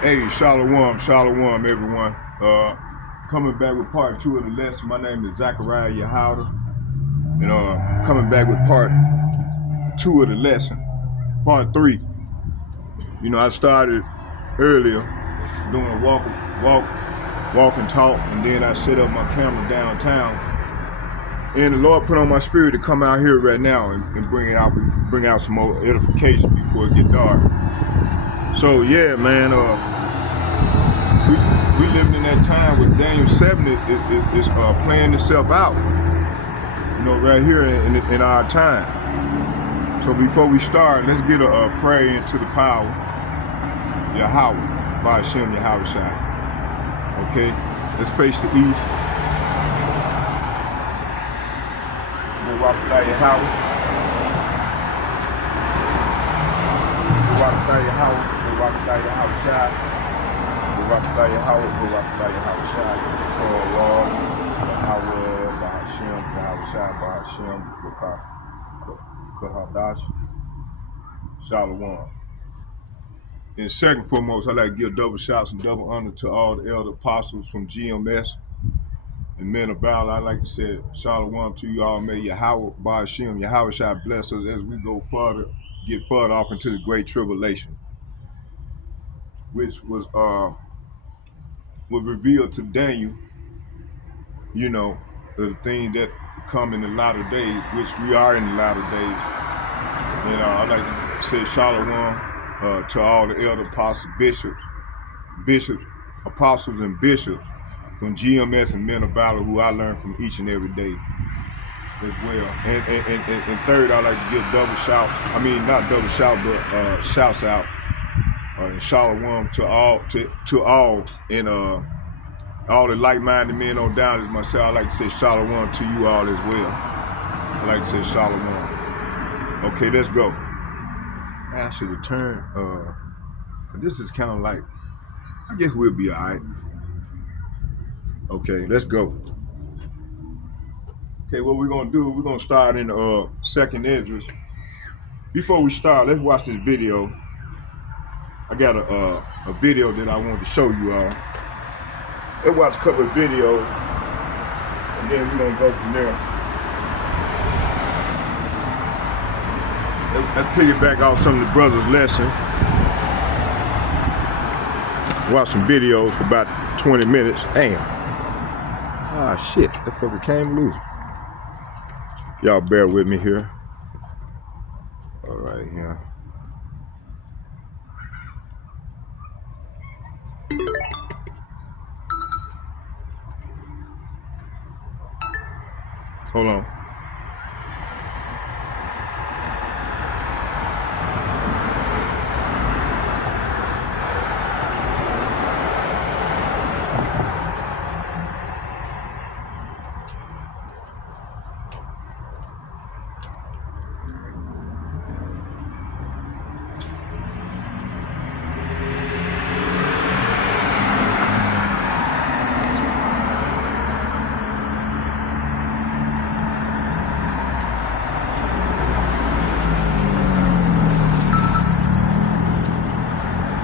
Hey, shalom, shalom, everyone. Coming back with part 2 of the lesson. My name is Zachariah Yahouda, and coming back with part 2 of the lesson, part 3. You know, I started earlier doing a walk and talk, and then I set up my camera downtown. And the Lord put on my spirit to come out here right now and bring out some more edification before it get dark. So yeah, man. We living in that time where Daniel 7 is playing itself out, you know, right here in our time. So before we start, let's get a prayer into the power, Yahweh, by Hashem Yahweh Shai. Okay, let's face the east. Barakatah Yahweh. Barakatah Yahweh. Barakatah Yahweh Shai. Prophesying, Prophesying, oh Lord, Yahweh, Bahashem, Bahashem, Kahadash, Shalom. And second and foremost, I'd like to give double shouts and double honor to all the elder apostles from GMS and men of valor. I'd like to say Shalom to you all. May Yahweh, Bahashem, Yahweh shall bless us as we go further, get further off into the great tribulation, which was revealed to Daniel, you know, the things that come in the latter days, which we are in the latter days. And I'd like to say shalom to all the elder apostles, bishops, apostles and bishops from GMS and men of valor who I learned from each and every day as well. And third, I'd like to give double shouts. I mean, not double shout, but shouts out and shalom to all and all the like-minded men on down as myself. I like to say shalom to you all as well. I like to say shalom. Okay, let's go. I should have turned. This is kind of like, I guess we'll be all right. Okay, let's go. Okay, what we're gonna do? We're gonna start in second Esdras. Before we start, let's watch this video. I got a video that I want to show you all. Let's watch a couple of videos, and then we're gonna go from there. Let's piggyback off some of the brothers' lesson. Watch some videos for about 20 minutes. Damn. Ah, shit, that fucker came loose. Y'all bear with me here. All right, yeah. Hold on.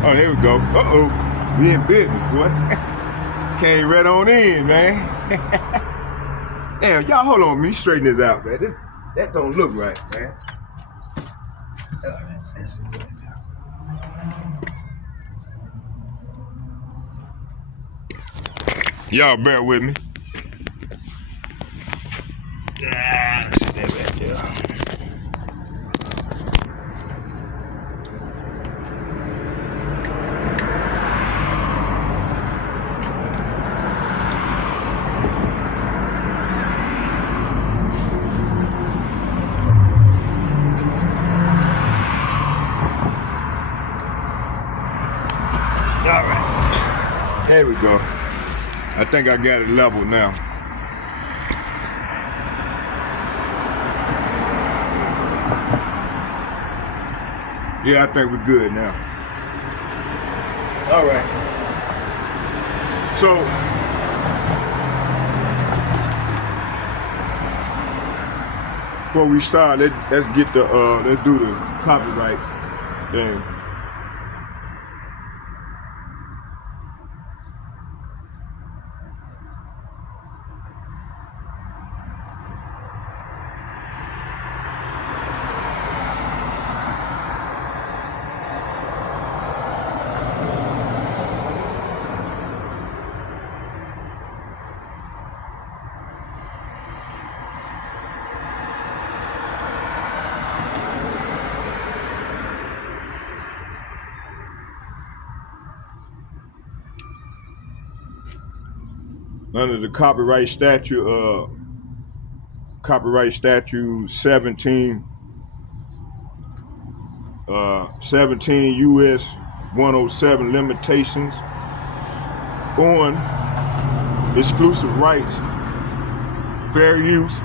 Oh, there we go. Uh-oh. We in business, boy. Came right on in, man. Damn, y'all hold on. Me straighten this out, man. That don't look right, man. All right, that's it now. Y'all bear with me. That's that right there. There we go. I think I got it level now. Yeah, I think we're good now. All right. So, before we start, let's get the let's do the copyright thing. under the copyright statute 17 U.S. 107 limitations on exclusive rights, fair use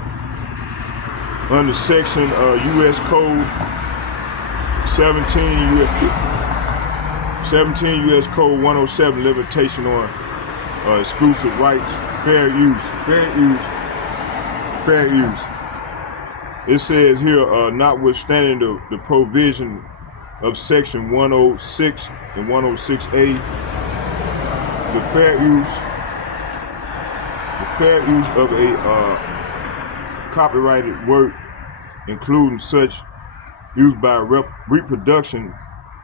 under section U.S. Code 17 U.S. Code 107 limitation on exclusive rights, fair use. It says here, notwithstanding the provision of section 106 and 106A, the fair use of a copyrighted work, including such used by reproduction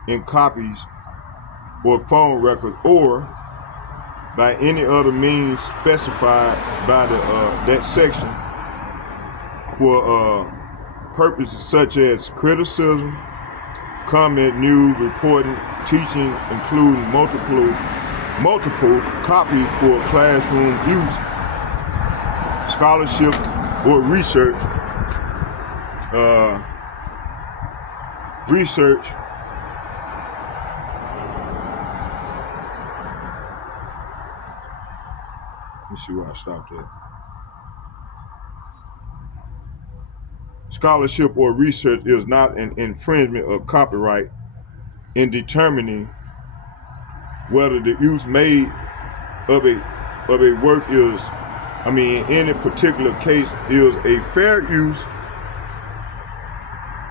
in copies or phone records or by any other means specified by that section for purposes such as criticism, comment, news, reporting, teaching, including multiple copies for classroom use, scholarship or research. Let me see where I stopped at. Scholarship or research is not an infringement of copyright in determining whether the use made of a work is, in any particular case, is a fair use.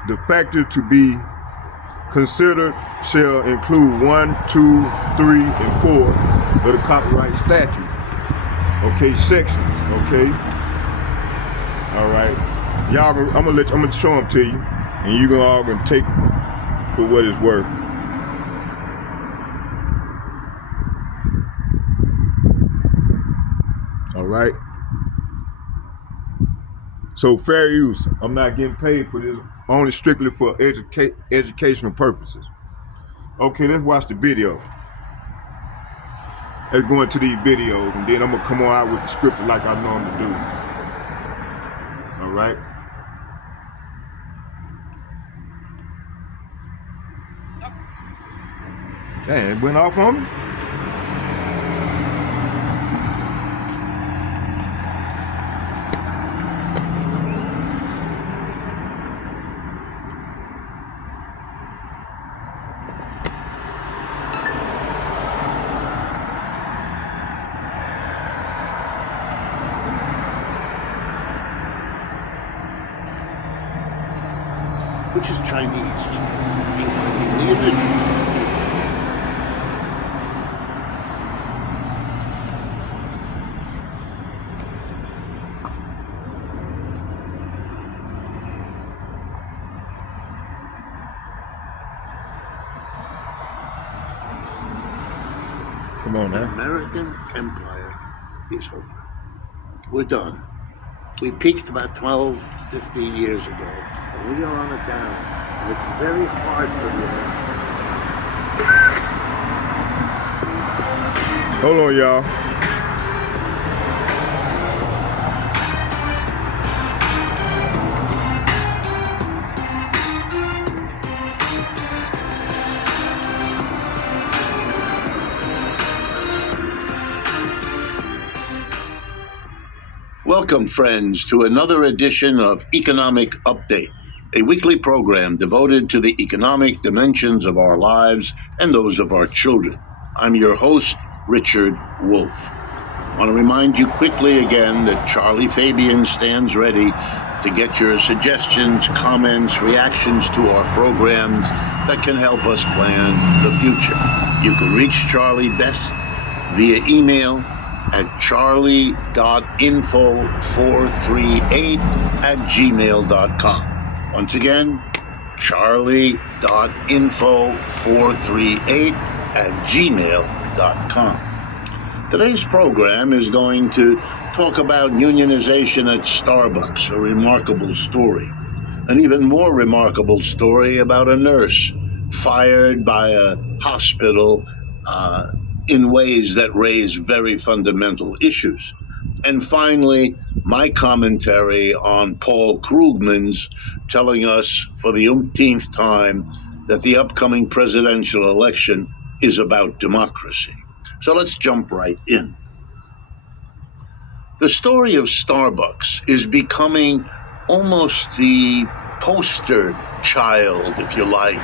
The factors to be considered shall include 1, 2, 3, and 4 of the copyright statute. Okay, sections. Okay. All right. Y'all, I'm gonna show them to you, and you all gonna take for what it's worth. All right. So fair use. I'm not getting paid for this. Only strictly for educational purposes. Okay, let's watch the video. Let's go into these videos, and then I'm gonna come on out with the script like I normally do. All right. Damn, it went off on me. Which is Chinese, individual. Come on The now. American Empire is over. We're done. We peaked about 12, 15 years ago. We are on it down, and it's very hard for the Hold on, y'all. Welcome, friends, to another edition of Economic Update, a weekly program devoted to the economic dimensions of our lives and those of our children. I'm your host, Richard Wolff. I want to remind you quickly again that Charlie Fabian stands ready to get your suggestions, comments, reactions to our programs that can help us plan the future. You can reach Charlie best via email at charlie.info438@gmail.com. Once again, charlie.info438@gmail.com. Today's program is going to talk about unionization at Starbucks, a remarkable story. An even more remarkable story about a nurse fired by a hospital in ways that raise very fundamental issues. And finally, my commentary on Paul Krugman's telling us for the umpteenth time that the upcoming presidential election is about democracy. So let's jump right in. The story of Starbucks is becoming almost the poster child, if you like,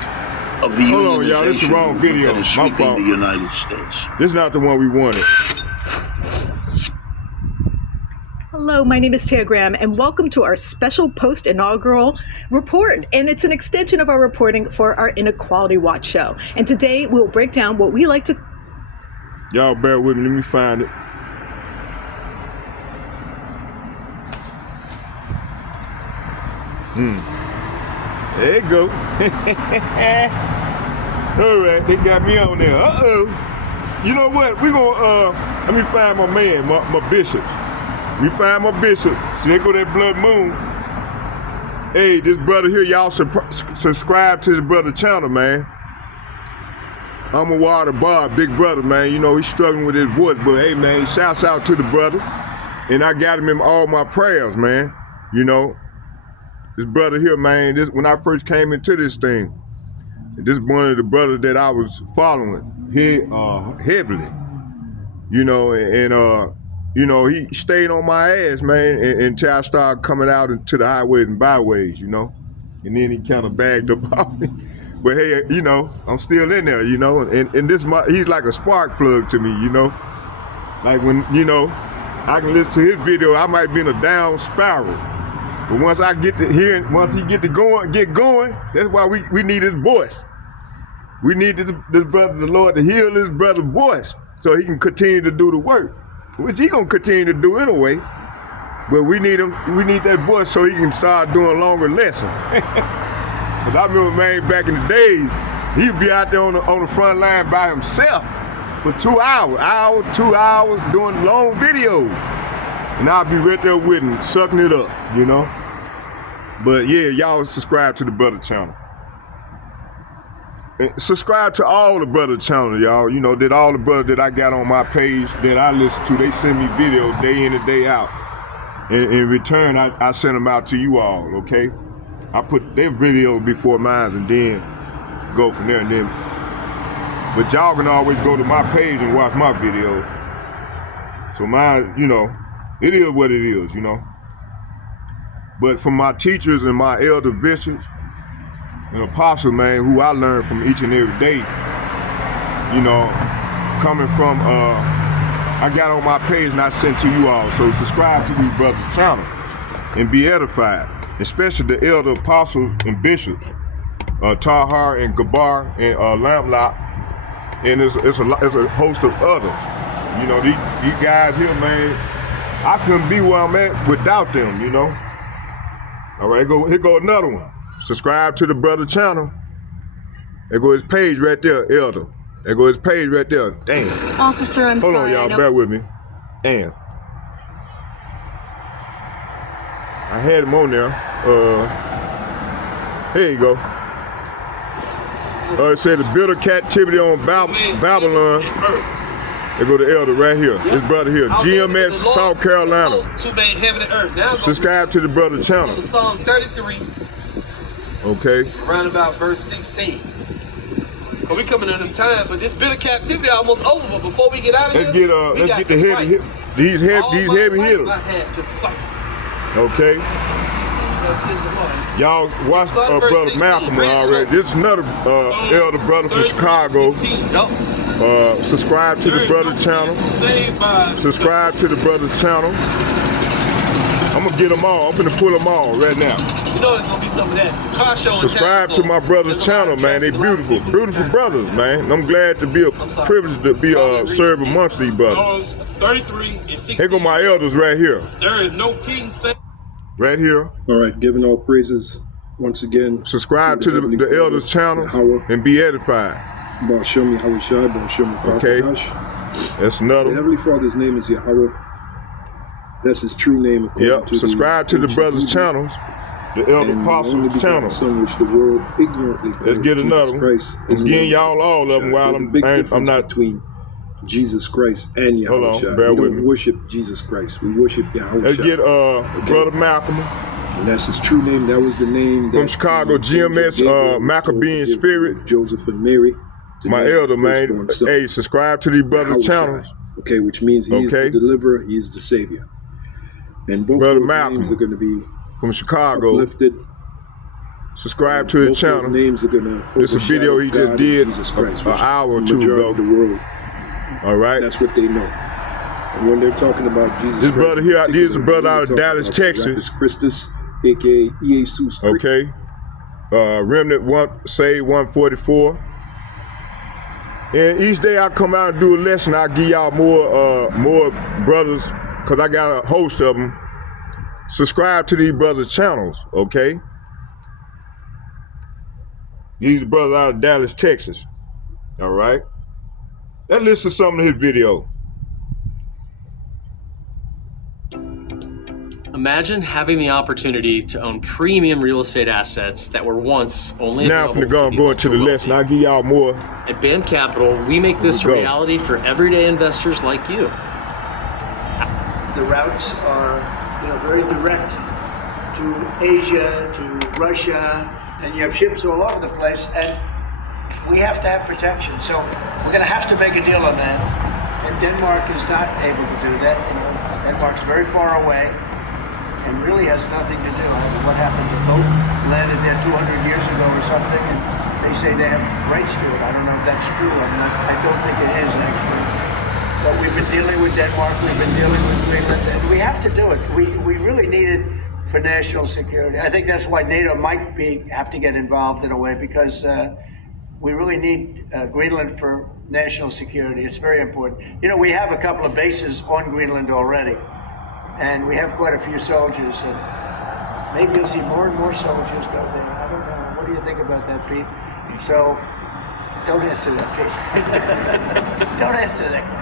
of the Hold on, y'all. This is the wrong video. that is sweeping the United States. This is not the one we wanted. Hello, my name is Tia Graham, and welcome to our special post-inaugural report. And it's an extension of our reporting for our Inequality Watch show. And today we'll break down what we like to... Y'all bear with me. Let me find it. There you go. All right, they got me on there. Uh-oh. You know what? We gonna, let me find my man, my bishop. We find my bishop. So there go that blood moon. Hey, this brother here, y'all subscribe to the brother channel, man. I'm a water bar, big brother, man. You know, he's struggling with his voice, but hey, man, shouts out to the brother. And I got him in all my prayers, man. You know, this brother here, man, when I first came into this thing, this is one of the brothers that I was following heavily, you know, and you know, he stayed on my ass, man, until I started coming out into the highways and byways, you know, and then he kind of bagged up on me. But hey, you know, I'm still in there, you know, and he's like a spark plug to me, you know, like when, you know, I can listen to his video, I might be in a down spiral. But once I get to hearing, once he get going, that's why we need his voice. We need this brother, the Lord, to heal this brother's voice so he can continue to do the work, which he gonna continue to do anyway. But we need that voice so he can start doing longer lessons. Cause I remember, man, back in the days, he'd be out there on the front line by himself for 2 hours, 2 hours, doing long videos. And I'll be right there with him, sucking it up, you know? But yeah, y'all subscribe to the brother channel. And subscribe to all the brother channel, y'all. You know, that all the brothers that I got on my page that I listen to, they send me videos day in and day out. And in return, I send them out to you all, okay? I put their videos before mine and then go from there and then. But y'all can always go to my page and watch my videos. So mine, you know, it is what it is, you know. But from my teachers and my elder bishops and apostles, man, who I learned from each and every day, you know, coming from, I got on my page and I sent to you all. So subscribe to these brothers' channel and be edified, especially the elder apostles and bishops, Tahar and Gabar and Lamlock, and it's a host of others. You know, these guys here, man, I couldn't be where I'm at without them, you know. All right, here go another one. Subscribe to the brother channel. There go his page right there, elder. There go his page right there. Damn. Officer, I'm Hold sorry. on, y'all, bear with me. Damn. I had him on there. Here you go. It said the bitter captivity on Babylon. There go the elder right here. This brother here, GMS, South Carolina. Subscribe to the brother channel. Psalm 33. Okay. Around about verse 16. Cause we coming in them time, but this bitter captivity almost over. But before we get out of let's here, get the heavy these heavy hitters. Okay. Y'all watch brother Malcolm already. This is another elder brother from Chicago. Subscribe to the brother channel. Subscribe to the brother channel. I'm gonna get them all. I'm gonna pull them all right now. You know it's gonna be some of that. Car show subscribe to my brother's channel, man. They beautiful brothers, man. And I'm glad to be a privilege to be serve amongst these brothers. 33 and 16. Here go my elders right here. There is no king. Right here. All right, giving all praises once again. Subscribe to the elders channel and be edified. Ba'ashem Yahushua, Ba'ashem Okay. That's another. The Heavenly Father's name is Yahweh. That's his true name. Yep. Subscribe to the brothers' channels, the elder apostles' channel. Son which the world ignorantly Let's get another one. Christ, I'm getting y'all all of them while I'm not between Jesus Christ and Hold on, Yahushua. bear We with don't me. worship Jesus Christ. We worship Yahushua. Let's get Brother Malcolm And that's his true name. That was the name from that Chicago, the angel GMS Gabriel was told to Maccabean give Spirit. to Joseph and Mary to My name elder, the man. firstborn son. Hey, subscribe to these brothers' Yahushua. channels. Okay, which means he is the Okay. deliverer, he is the savior. And both Brother those Malcolm names are going to be from Chicago. uplifted. Subscribe to his Both channel. those names are going to This is a video he just did an hour or two ago. Of the world, all right. that's what they know. And when they're talking about Jesus This Christ, brother here, this is a brother out of Dallas, Texas. Serapis Christus, aka Jesus Christ. Okay. Remnant 144. And each day I come out and do a lesson, I'll give y'all more brothers, because I got a host of them. Subscribe to these brothers' channels, okay? These brothers out of Dallas, Texas. All right. Let's listen to some of his video. Imagine having the opportunity to own premium real estate assets that were once only Now I'm available finna go into the lesson. I'll give y'all more. At BAM Capital, we make this a reality for everyday investors like you. The routes are, very direct to Asia, to Russia, and you have ships all over the place, and we have to have protection. So we're going to have to make a deal on that. And Denmark is not able to do that. Denmark's very far away and really has nothing to do. I mean, what happened? The boat landed there 200 years ago or something, and they say they have rights to it. I don't know if that's true. I don't think it is, actually. But we've been dealing with Denmark, we've been dealing with Greenland, and we have to do it. We really need it for national security. I think that's why NATO might have to get involved in a way, because we really need Greenland for national security. It's very important. We have a couple of bases on Greenland already, and we have quite a few soldiers, and maybe you'll see more and more soldiers go there. I don't know. What do you think about that, Pete? So, don't answer that, Pete. Don't answer that.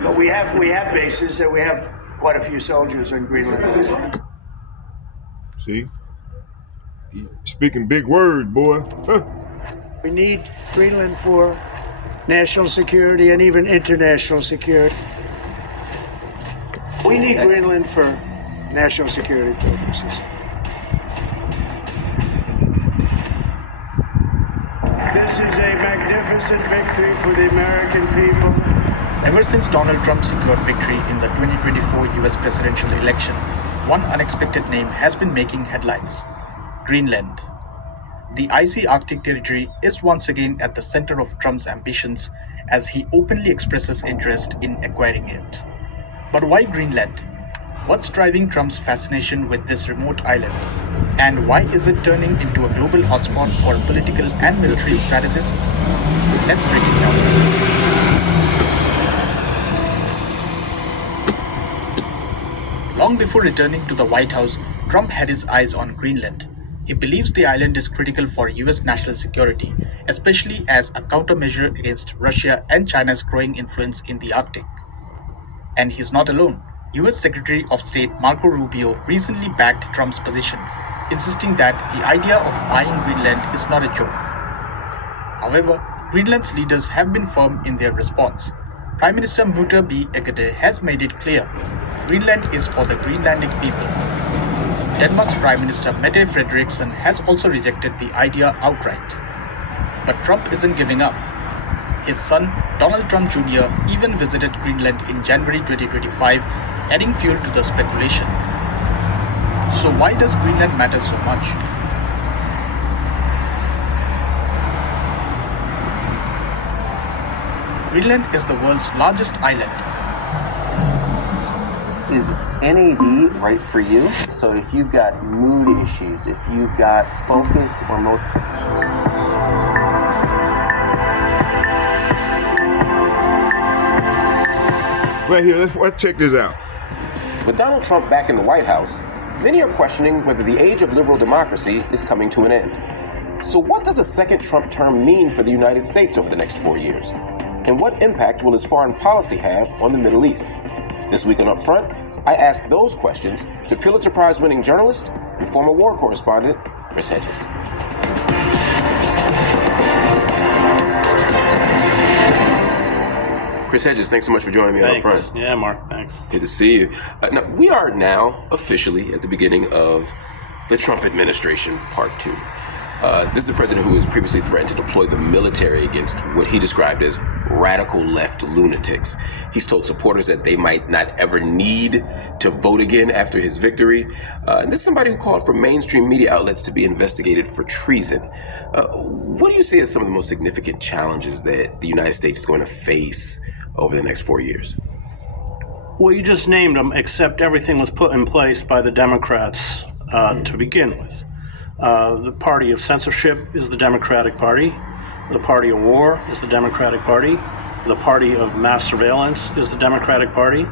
But we have bases, and we have quite a few soldiers on Greenland. See? He speaking big words, boy. We need Greenland for national security and even international security. We need Greenland for national security purposes. This is a magnificent victory for the American people. Ever since Donald Trump secured victory in the 2024 US presidential election, one unexpected name has been making headlines: Greenland. The icy Arctic territory is once again at the center of Trump's ambitions as he openly expresses interest in acquiring it. But why Greenland? What's driving Trump's fascination with this remote island? And why is it turning into a global hotspot for political and military strategists? Let's break it down. Long before returning to the White House, Trump had his eyes on Greenland. He believes the island is critical for US national security, especially as a countermeasure against Russia and China's growing influence in the Arctic. And he's not alone. US Secretary of State Marco Rubio recently backed Trump's position, insisting that the idea of buying Greenland is not a joke. However, Greenland's leaders have been firm in their response. Prime Minister Mutter B. Egede has made it clear Greenland is for the Greenlandic people. Denmark's Prime Minister Mette Frederiksen has also rejected the idea outright. But Trump isn't giving up. His son, Donald Trump Jr., even visited Greenland in January 2025, adding fuel to the speculation. So why does Greenland matter so much? Greenland is the world's largest island. Is NAD right for you? So if you've got mood issues, if you've got focus or Right here, let's check this out. With Donald Trump back in the White House, many are questioning whether the age of liberal democracy is coming to an end. So what does a second Trump term mean for the United States over the next 4 years? And what impact will his foreign policy have on the Middle East? This week on Upfront, I ask those questions to Pulitzer Prize-winning journalist and former war correspondent, Chris Hedges. Chris Hedges, thanks so much for joining me on Up Front. Yeah, Mark, thanks. Good to see you. Now, we are now officially at the beginning of the Trump administration, part 2. This is a president who has previously threatened to deploy the military against what he described as radical left lunatics. He's told supporters that they might not ever need to vote again after his victory. And this is somebody who called for mainstream media outlets to be investigated for treason. What do you see as some of the most significant challenges that the United States is going to face over the next 4 years? Well, you just named them, except everything was put in place by the Democrats to begin with. The party of censorship is the Democratic Party. The party of war is the Democratic Party. The party of mass surveillance is the Democratic Party.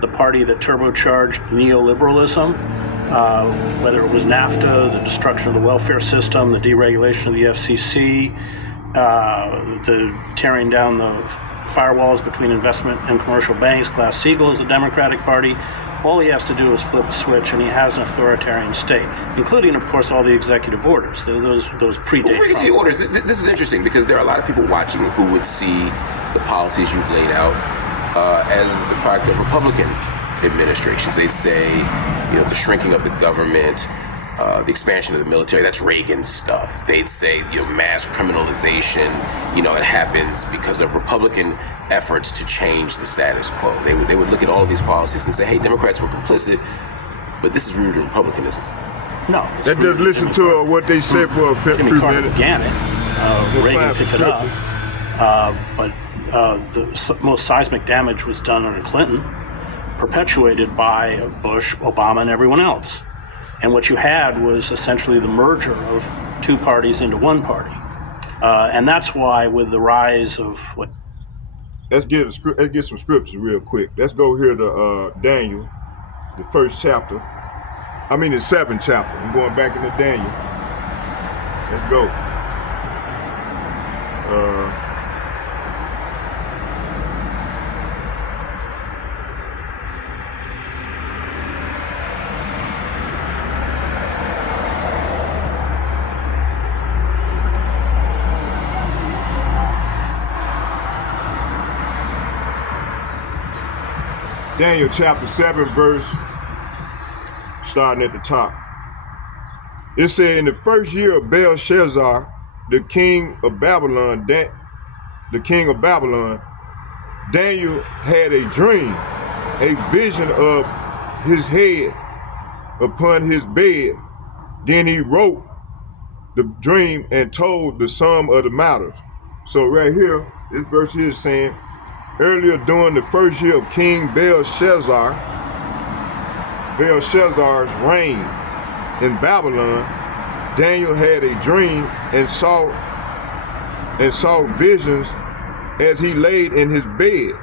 The party that turbocharged neoliberalism, whether it was NAFTA, the destruction of the welfare system, the deregulation of the FCC, the tearing down the firewalls between investment and commercial banks. Glass-Steagall is the Democratic Party. All he has to do is flip a switch, and he has an authoritarian state, including, of course, all the executive orders. Those predate Before we get to the Trump. orders, this is interesting because there are a lot of people watching who would see the policies you've laid out as the product of Republican administrations. They'd say, the shrinking of the government, the expansion of the military, that's Reagan's stuff. They'd say, mass criminalization, it happens because of Republican efforts to change the status quo. They would look at all of these policies and say, hey, Democrats were complicit, but this is rooted in Republicanism. No. Let's just listen to what they said for a few Jimmy Carter minutes. began it. Reagan picked it up. But the most seismic damage was done under Clinton, perpetuated by Bush, Obama, and everyone else. And what you had was essentially the merger of two parties into one party. And that's why with the rise of what... Let's get some scriptures real quick. Let's go here to Daniel, the 7th chapter. I'm going back into Daniel. Let's go. Daniel chapter 7, verse, starting at the top. It said, in the first year of Belshazzar, the king of Babylon, Daniel had a dream, a vision of his head upon his bed. Then he wrote the dream and told the sum of the matters. So right here, this verse here is saying, earlier during the first year of King Belshazzar's reign in Babylon, Daniel had a dream and saw visions as he laid in his bed.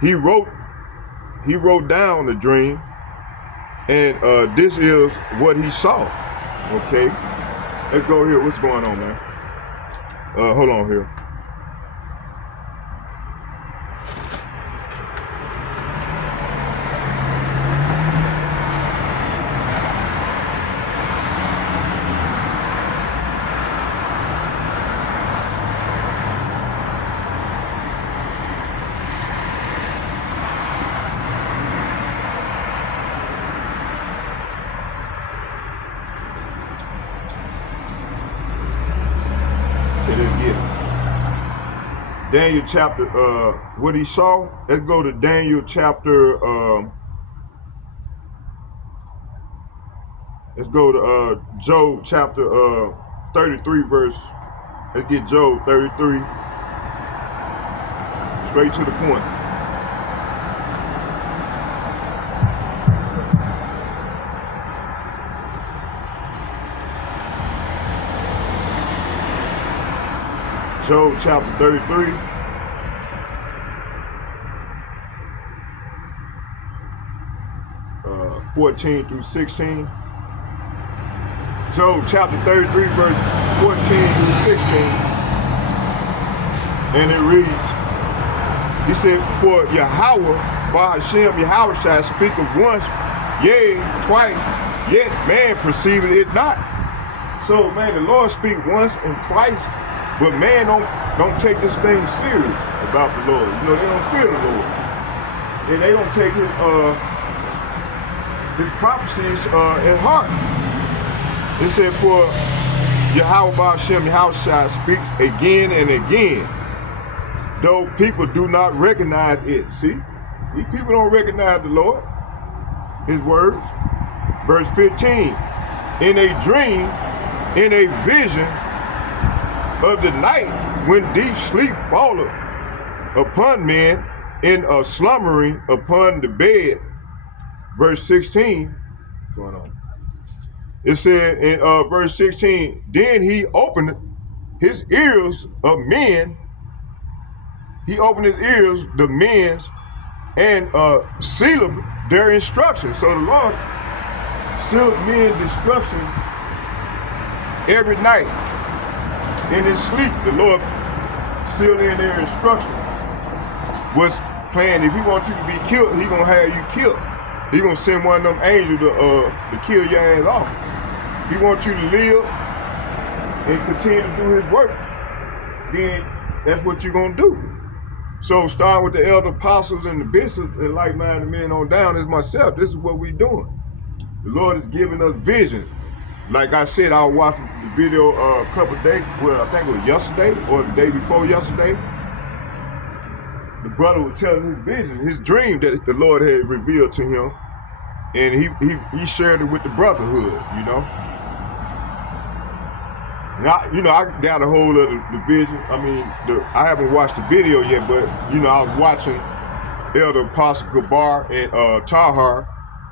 He wrote down the dream, and this is what he saw. Okay, let's go here. What's going on, man? Hold on here. Daniel chapter, what he saw. Let's go to Daniel chapter, let's go to Job chapter 33 verse. Let's get Job 33. Straight to the point. Job chapter 33. Uh, 14 through 16. Job chapter 33, verse 14 through 16. And it reads, he said, for Yahweh, by Hashem, Yahweh shall speak of once, yea, twice, yet man perceiveth it not. So, man, the Lord speak once and twice, But man don't take this thing serious about the Lord. You know, they don't fear the Lord. And they don't take his prophecies in heart. It said, for Yahweh Ba'ashem Yahushua speaks again and again, though people do not recognize it. See? These people don't recognize the Lord, his words. Verse 15, in a dream, in a vision of the night, when deep sleep falleth upon men, in a slumbering upon the bed. Verse 16, what's going on? It said in verse 16, then he opened his ears of men, he opened his ears, the men's, and sealed their instruction. So the Lord sealed men's destruction every night. In his sleep, the Lord sealed in their instruction. What's planned, if he wants you to be killed, he gonna have you killed. He gonna send one of them angels to kill your ass off. He wants you to live and continue to do his work. Then that's what you're gonna do. So starting with the elder apostles and the bishops and like-minded men on down as myself, this is what we doing. The Lord is giving us vision. Like I said, I was watching the video a couple of days, well, I think it was yesterday or the day before yesterday. The brother was telling his vision, his dream that the Lord had revealed to him, and he shared it with the brotherhood, you know. Now, you know, I got a hold of the vision. I mean, I haven't watched the video yet, but you know, I was watching Elder Apostle Gabar and Tahar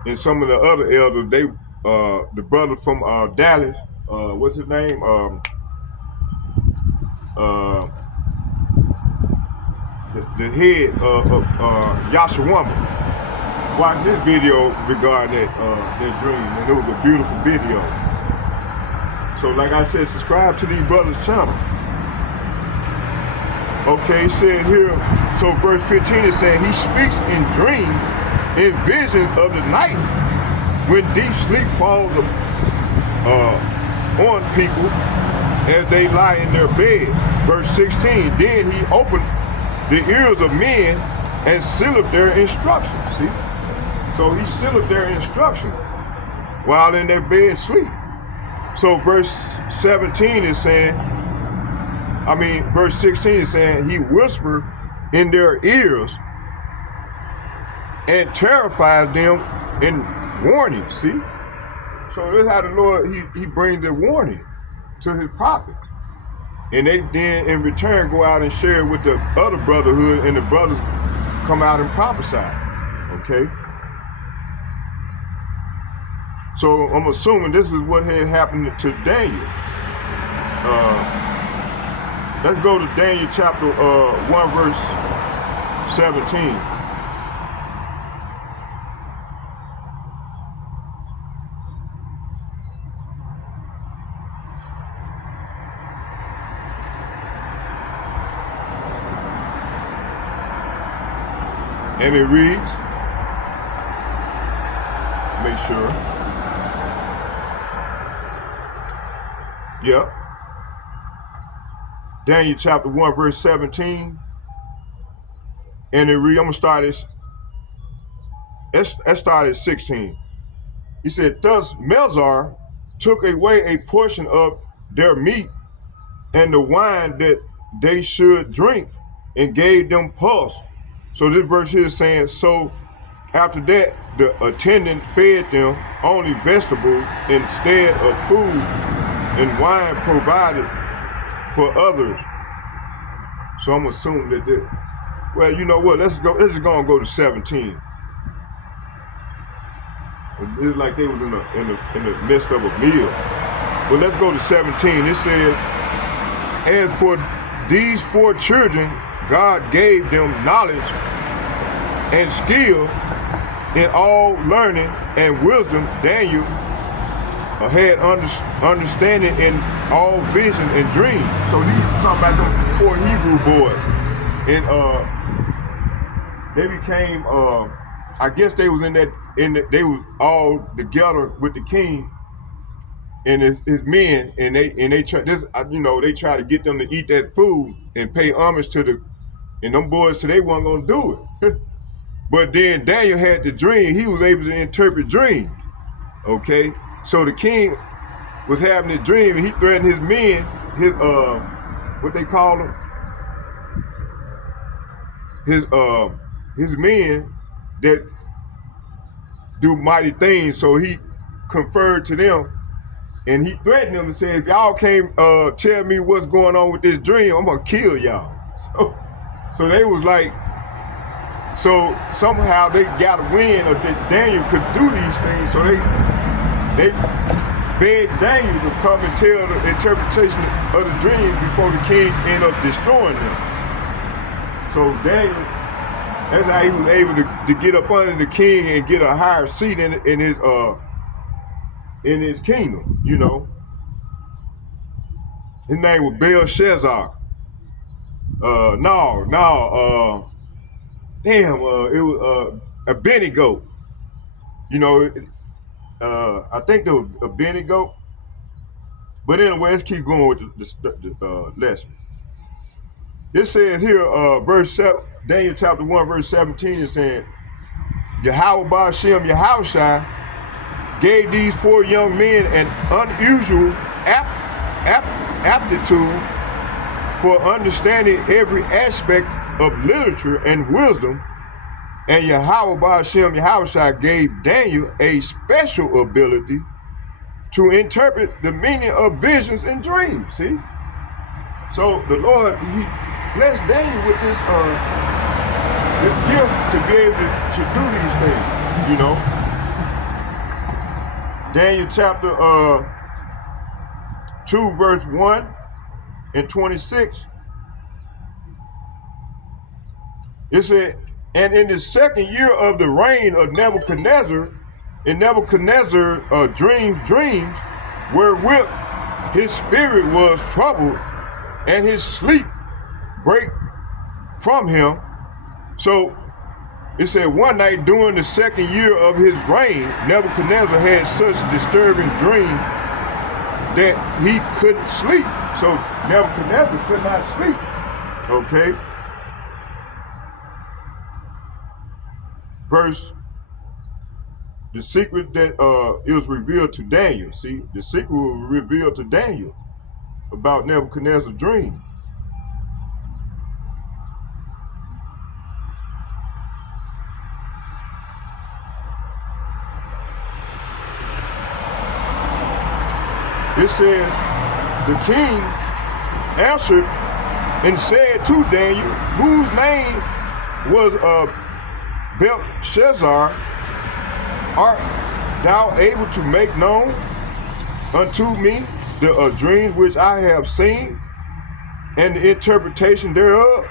and some of the other elders. They, the brother from Dallas, what's his name? The head of Yashawamba. Watched this video regarding that dream, and it was a beautiful video. So like I said, subscribe to these brothers' channel. Okay, it said here, so verse 15 is saying, he speaks in dreams, in visions of the night, when deep sleep falls on people as they lie in their bed. Verse 16, then he opened the ears of men and sealed their instructions. See? So he sealed their instructions while in their bed sleep. So verse 17 is saying, verse 16 is saying, he whispered in their ears and terrifies them in warning. See? So this is how the Lord, he brings the warning to his prophets. And they then in return go out and share it with the other brotherhood, and the brothers come out and prophesy. Okay? So I'm assuming this is what had happened to Daniel. Let's go to Daniel chapter 1 verse 17. And it reads, make sure. Yep. Daniel chapter 1 verse 17. And it reads, I'm gonna start this. Let's start at 16. He said, thus Melzar took away a portion of their meat and the wine that they should drink, and gave them pulse. So this verse here is saying, so after that, the attendant fed them only vegetables instead of food, and wine provided for others. So I'm assuming that well, you know what? Let's just go to 17. It's like they was in the midst of a meal. But let's go to 17. It says, as for these 4 children, God gave them knowledge and skill in all learning and wisdom. Daniel had understanding in all vision and dreams. So he's talking about those 4 Hebrew boys. And they became, I guess they was they was all together with the king. and his men, and they try this. They try to get them to eat that food and pay homage to the. And them boys said they weren't gonna do it. But then Daniel had the dream. He was able to interpret dreams. Okay, so the king was having a dream, and he threatened his men, his what they call them, his men that do mighty things. So he conferred to them, and he threatened them and said, "If y'all can't tell me what's going on with this dream, I'm gonna kill y'all." So they was like, so somehow they got a win, or that Daniel could do these things. So they begged Daniel to come and tell the interpretation of the dream before the king ended up destroying them. So Daniel, that's how he was able to get up under the king and get a higher seat in his kingdom. His name was Belshazzar. It was Abednego. I think there was Abednego. But anyway, let's keep going with the lesson. It says here, verse 7, Daniel chapter 1, verse 17 is saying, Yahweh Ba'ashem Yahushai gave these 4 young men an unusual aptitude for understanding every aspect of literature and wisdom, and Yahweh Ba'ashem Yahushai gave Daniel a special ability to interpret the meaning of visions and dreams. See? So the Lord, he blessed Daniel with this gift to be able to do these things, Daniel chapter 2, verse 1 and 26. It said, and in the second year of the reign of Nebuchadnezzar, and Nebuchadnezzar dreams wherewith his spirit was troubled, and his sleep break from him. So it said one night during the second year of his reign, Nebuchadnezzar had such disturbing dreams that he couldn't sleep. So Nebuchadnezzar could not sleep. Okay. Verse, the secret that it was revealed to Daniel. See, the secret was revealed to Daniel about Nebuchadnezzar's dream. It says, the king answered and said to Daniel, whose name was Belshazzar, art thou able to make known unto me the dreams which I have seen and the interpretation thereof?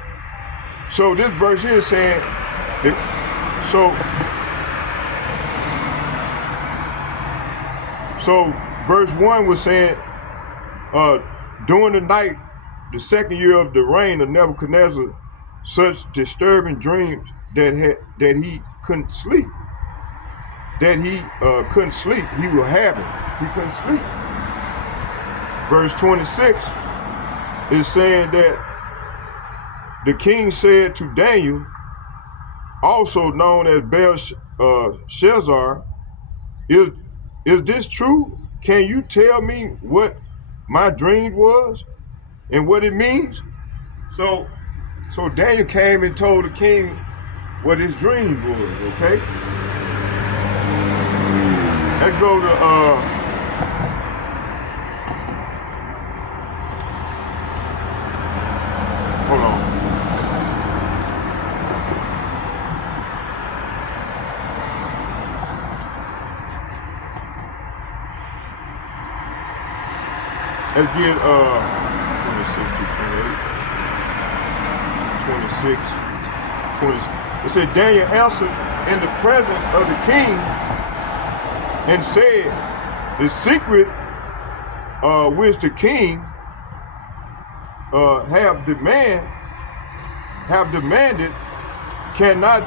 So this verse here is saying, so verse 1 was saying, during the night, the second year of the reign of Nebuchadnezzar, such disturbing dreams that he couldn't sleep. That he couldn't sleep. He was having. He couldn't sleep. Verse 26 is saying that the king said to Daniel, also known as Belshazzar, is this true? Can you tell me what my dream was and what it means? So Daniel came and told the king what his dream was, okay? Let's go to hold on. Let's get 26 to 28. 26. It said Daniel answered in the presence of the king and said, the secret which the king have demanded, cannot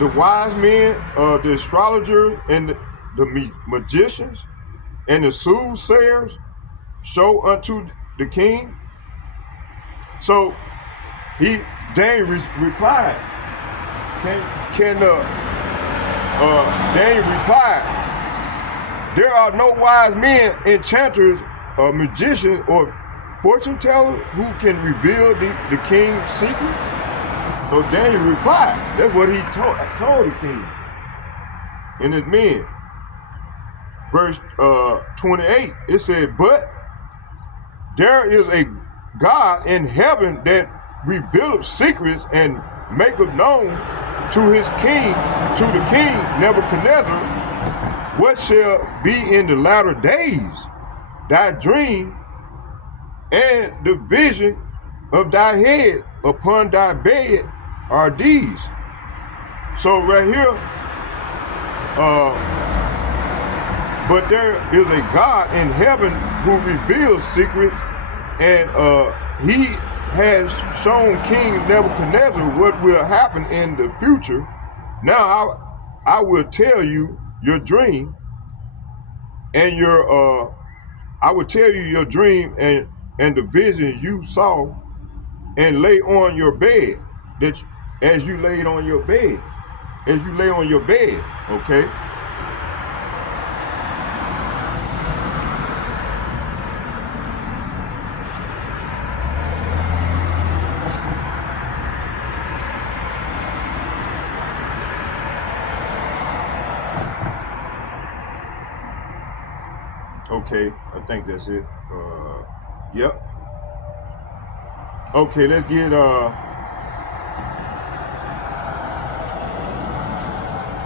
the wise men, the astrologers, and the magicians and the soothsayers show unto the king? So Daniel replied. Daniel replied, there are no wise men, enchanters, or magicians, or fortune tellers who can reveal the king's secret? So Daniel replied. That's what he told the king and his men. Verse 28, it said, but there is a God in heaven that revealeth secrets and maketh known to his king, to the king Nebuchadnezzar, what shall be in the latter days. Thy dream and the vision of thy head upon thy bed are these. So right here, but there is a God in heaven who reveals secrets, and he has shown King Nebuchadnezzar what will happen in the future. Now I will tell you your dream and I will tell you your dream and the vision you saw, and lay on your bed, that as you lay on your bed, okay? Okay, I think that's it. Yep. Okay, let's get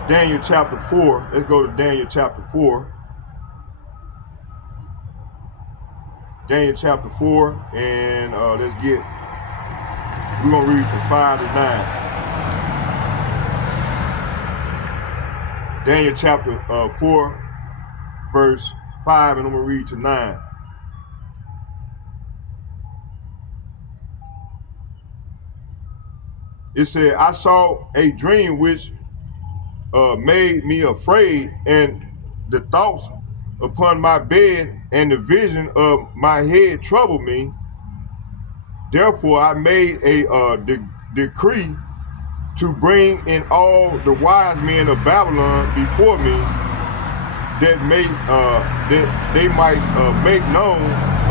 Daniel chapter 4. Let's go to Daniel chapter 4. Daniel chapter 4, and we're gonna read from 5 to 9. Daniel chapter 4, verse 5, and I'm gonna read to 9. It said, I saw a dream which made me afraid, and the thoughts upon my bed and the vision of my head troubled me. Therefore I made a decree to bring in all the wise men of Babylon before me, that they might make known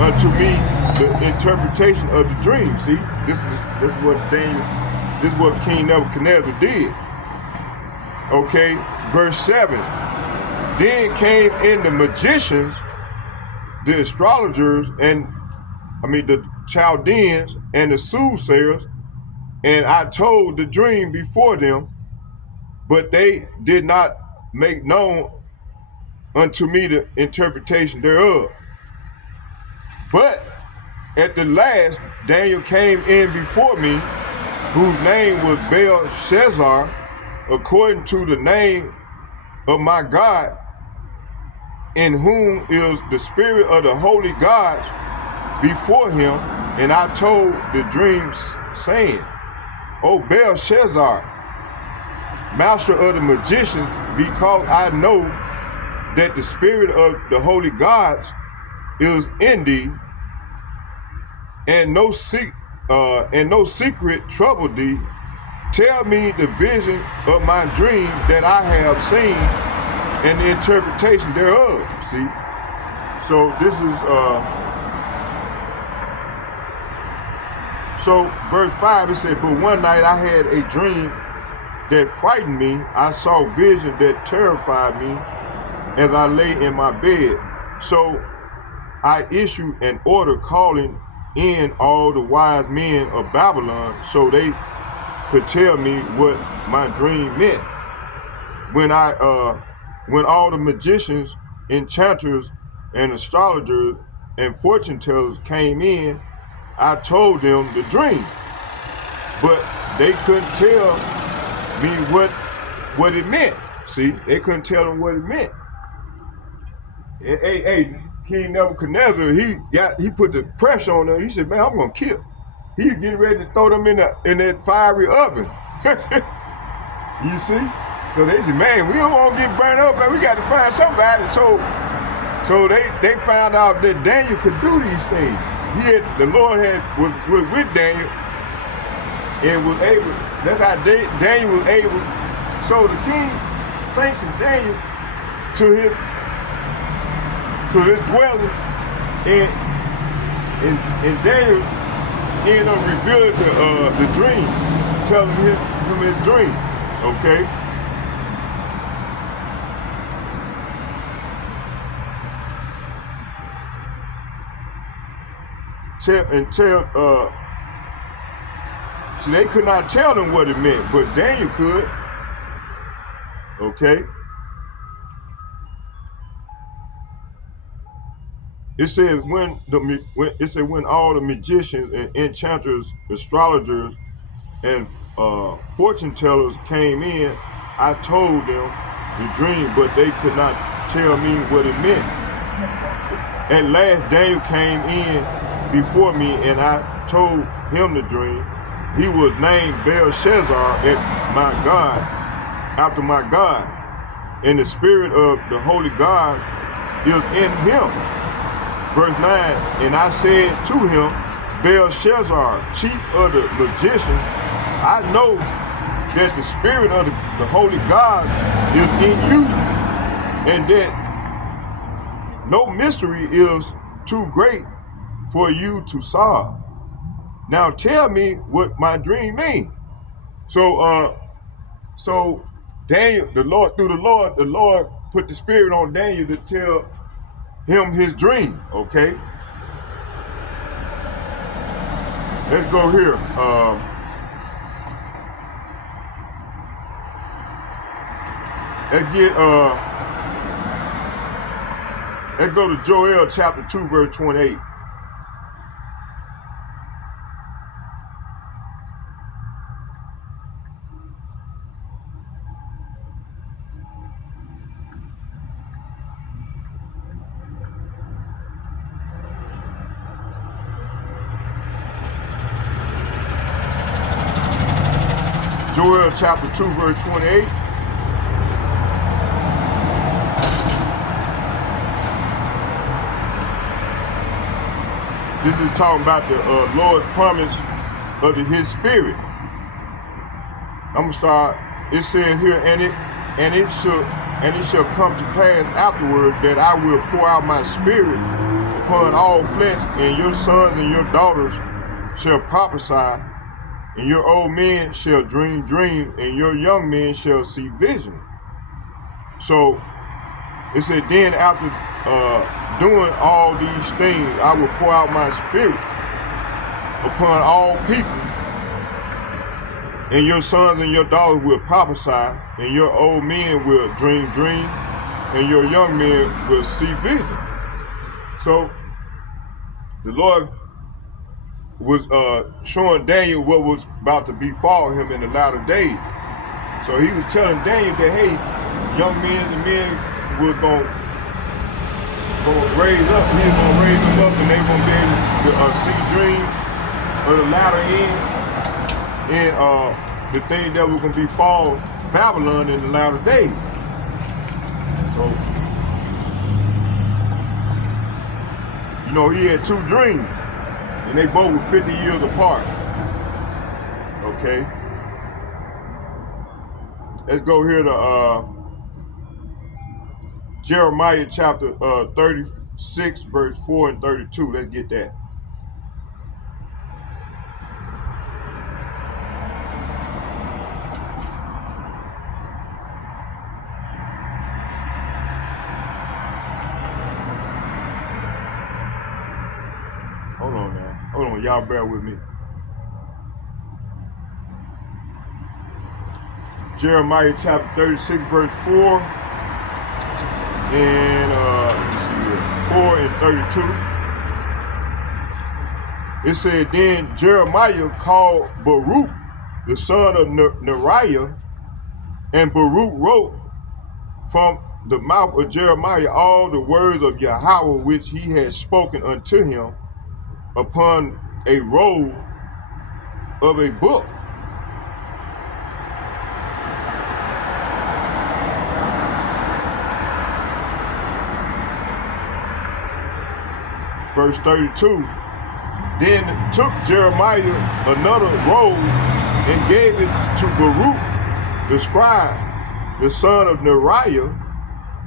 unto me the interpretation of the dream. See, this is what King Nebuchadnezzar did. Okay, verse 7. Then came in the magicians, the astrologers, the Chaldeans, and the soothsayers, and I told the dream before them, but they did not make known unto me the interpretation thereof. But at the last, Daniel came in before me, whose name was Belshazzar, according to the name of my God, in whom is the spirit of the holy gods before him. And I told the dreams, saying, O Belshazzar, master of the magicians, because I know that the spirit of the holy gods is in thee, and no secret trouble thee. Tell me the vision of my dream that I have seen, and the interpretation thereof. See, so this is so verse 5. It said, but one night I had a dream that frightened me. I saw vision that terrified me as I lay in my bed. So I issued an order calling in all the wise men of Babylon, so they could tell me what my dream meant. When all the magicians, enchanters, and astrologers and fortune tellers came in, I told them the dream, but they couldn't tell me what it meant. See, they couldn't tell them what it meant. Hey, King Nebuchadnezzar, he put the pressure on them. He said, man, I'm gonna kill. He was getting ready to throw them in that fiery oven. You see? So they said, man, we don't want to get burned up, man. We got to find somebody. So So they found out that Daniel could do these things. The Lord was with Daniel and was able. That's how Daniel was able. So the king sanctioned Daniel to his dwelling, and Daniel ended up revealing the dream, telling him his dream. Okay. See, they could not tell them what it meant, but Daniel could. Okay. It says when all the magicians and enchanters, astrologers, and fortune tellers came in, I told them the dream, but they could not tell me what it meant. At last, Daniel came in before me, and I told him the dream. He was named Belshazzar after my God, and the spirit of the holy God is in him. Verse 9, and I said to him, Belshazzar, chief of the magicians, I know that the spirit of the holy God is in you, and that no mystery is too great for you to solve. Now tell me what my dream means. So Daniel, the Lord put the spirit on Daniel to tell him his dream. Okay. Let's go here. Let's go to Joel chapter 2, verse 28. Joel chapter 2, verse 28. This is talking about the Lord's promise of his spirit. I'm gonna start. It says here, and it shall come to pass afterward that I will pour out my spirit upon all flesh, and your sons and your daughters shall prophesy, and your old men shall dream dreams, and your young men shall see vision. So it said, then after doing all these things, I will pour out my spirit upon all people, and your sons and your daughters will prophesy, and your old men will dream dreams, and your young men will see vision. So the Lord was showing Daniel what was about to befall him in the latter days. So he was telling Daniel that, hey, young men and men was gonna raise up. He's gonna raise them up, and they're gonna be able to see dreams of the latter end, and the thing that was gonna befall Babylon in the latter days. So, he had two dreams, and they both were 50 years apart. Okay. Let's go here to Jeremiah chapter 36, verse 4 and 32. Let's get that. Hold on now. Hold on, y'all bear with me. Jeremiah chapter 36, verse 4 and 4 and 32. It said, then Jeremiah called Baruch, the son of Neriah, and Baruch wrote from the mouth of Jeremiah all the words of Yahweh which he had spoken unto him upon a roll of a book. verse 32. Then took Jeremiah another roll and gave it to Baruch the scribe, the son of Neriah,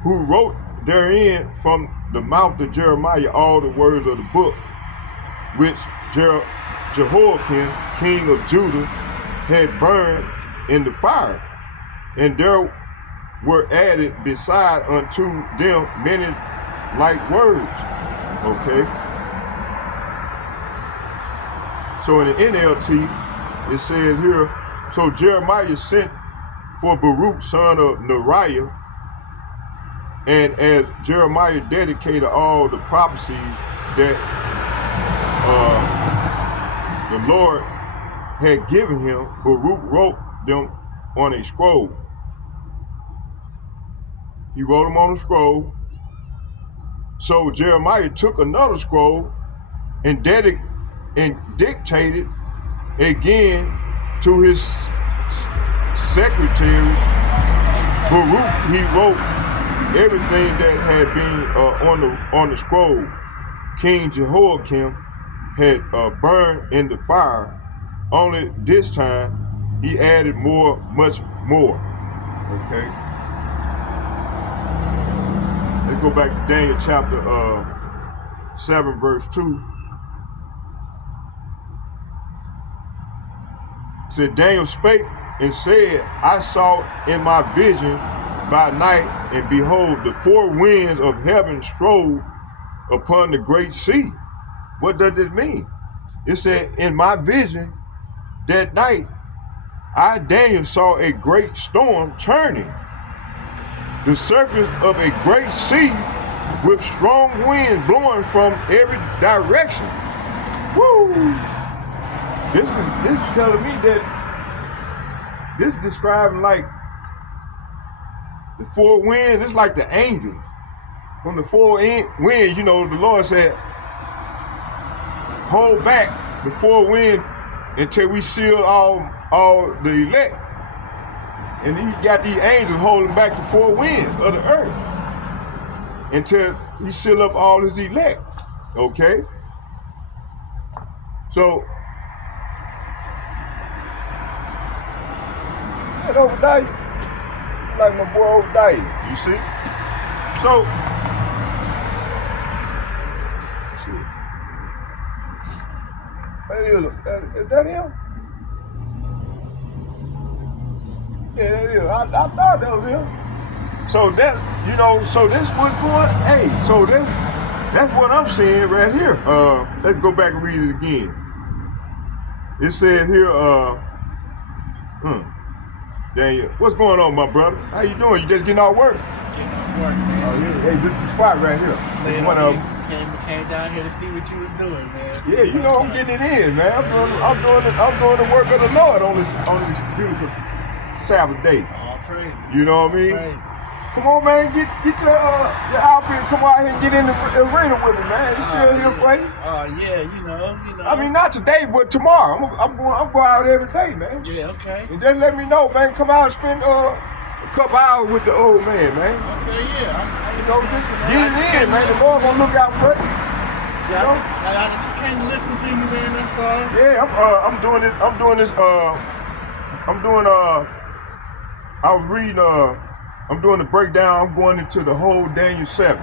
who wrote therein from the mouth of Jeremiah all the words of the book, which Jehoiakim, king of Judah, had burned in the fire. And there were added beside unto them many like words. Okay. So in the NLT, it says here, so Jeremiah sent for Baruch, son of Neriah, and as Jeremiah dedicated all the prophecies that the Lord had given him, Baruch wrote them on a scroll. He wrote them on a scroll. So Jeremiah took another scroll and dictated again to his secretary Baruch. He wrote everything that had been on the scroll King Jehoiakim had burned in the fire. Only this time he added much more. Okay. Let's go back to Daniel chapter 7 verse 2. It said, Daniel spake and said, I saw in my vision by night, and behold, the four winds of heaven strode upon the great sea. What does this mean? It said, in my vision that night, I, Daniel, saw a great storm turning, the surface of a great sea with strong winds blowing from every direction. Woo! This is telling me that this is describing like the four winds. It's like the angels. From the four winds, you know, the Lord said, hold back the four winds until we seal all the elect. And he got these angels holding back the four winds of the earth until he seal up all his elect. Okay? So, that Obadiah, like my boy Obadiah, you see? So, is that him? Yeah, that is. I thought that was him. So that, you know, so this was going, hey, so that's what I'm seeing right here. Let's go back and read it again. It says here, Daniel, what's going on, my brother? How you doing? You just getting off work? Getting off work, man. Oh, yeah. Hey, this is the spot right here. One of them. Came down here to see what you was doing, man. Yeah, you know I'm getting it in, man. I'm doing the work of the Lord on this beautiful Sabbath day. All praise. You know what I mean? Praise. Come on, man, get your outfit and come out here and get in the arena with me, man. You still here playing? Yeah, you know. I mean, not today, but tomorrow. I'm going out every day, man. Yeah, okay. And just let me know, man. Come out and spend a couple hours with the old man, man. Okay, yeah. You know, just get it in, man. The Lord gonna look out for you. Yeah, I just came to listen to you, man. That's all. Yeah, I'm doing this. I was reading. I'm doing the breakdown. I'm going into the whole Daniel 7.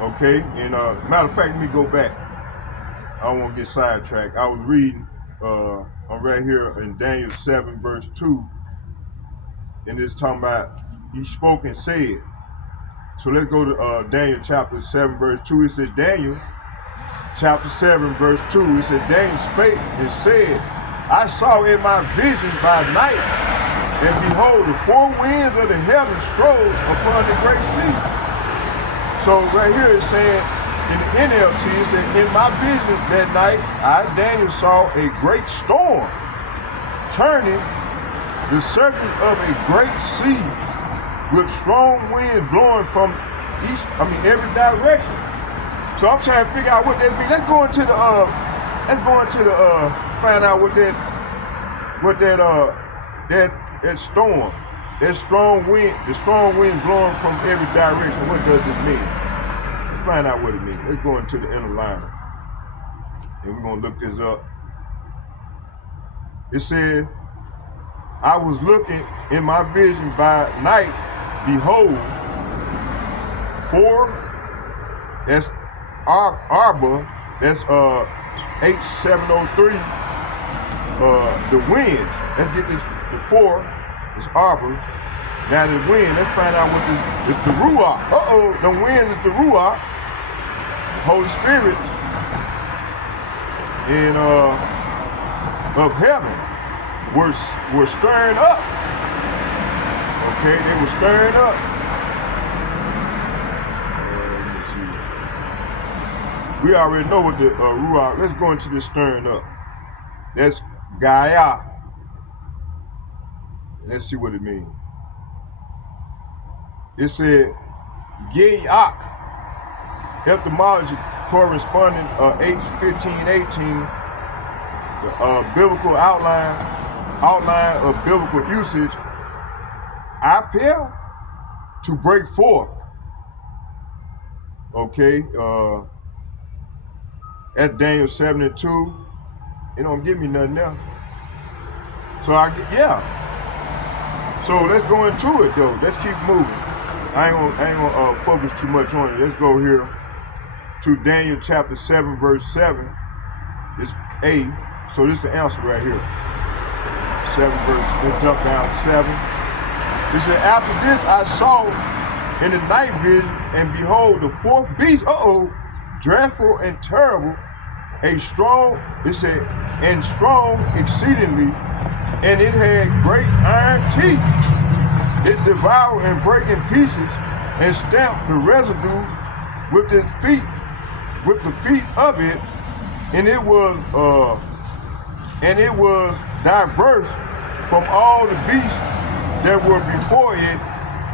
Okay, and matter of fact, let me go back. I won't get sidetracked. I was reading. I'm right here in Daniel 7 verse 2, and it's talking about he spoke and said. So let's go to Daniel chapter 7 verse 2. It says Daniel chapter 7 verse 2. It says Daniel spake and said, I saw in my vision by night, and behold, the four winds of the heaven strode upon the great sea. So right here it's saying, in the NLT, it said, in my vision that night, I, Daniel, saw a great storm turning the surface of a great sea with strong winds blowing from every direction. So I'm trying to figure out what that means. Let's go into the find out what that storm, that strong wind, the strong wind blowing from every direction. What does it mean? Let's find out what it means. Let's go into the inner liner. And we're going to look this up. It said, I was looking in my vision by night, behold, 4, that's Arbor, that's H703, the winds. Let's get this, the 4 is Arbor. Now the wind, let's find out what this, it's the Ruach. The wind is the Ruach, Holy Spirit, and of heaven were stirring up. Okay, they were stirring up. Let me see. We already know what the Ruach, let's go into this stirring up. That's Gaia. Let's see what it means. It said, Gayak, etymology corresponding H1518, the biblical outline of biblical usage, appear to break forth. Okay, at Daniel 7 and 2, it don't give me nothing there. So so let's go into it though. Let's keep moving. I ain't gonna focus too much on it. Let's go here to Daniel chapter 7, verse 7. It's A. So this is the answer right here. 7 verse, let's jump down to 7. It said, after this I saw in the night vision, and behold, the 4th beast, dreadful and terrible, a strong, it said, and strong exceedingly, and it had great iron teeth. It devoured and brake in pieces, and stamped the residue with the feet of it, and it was diverse from all the beasts that were before it,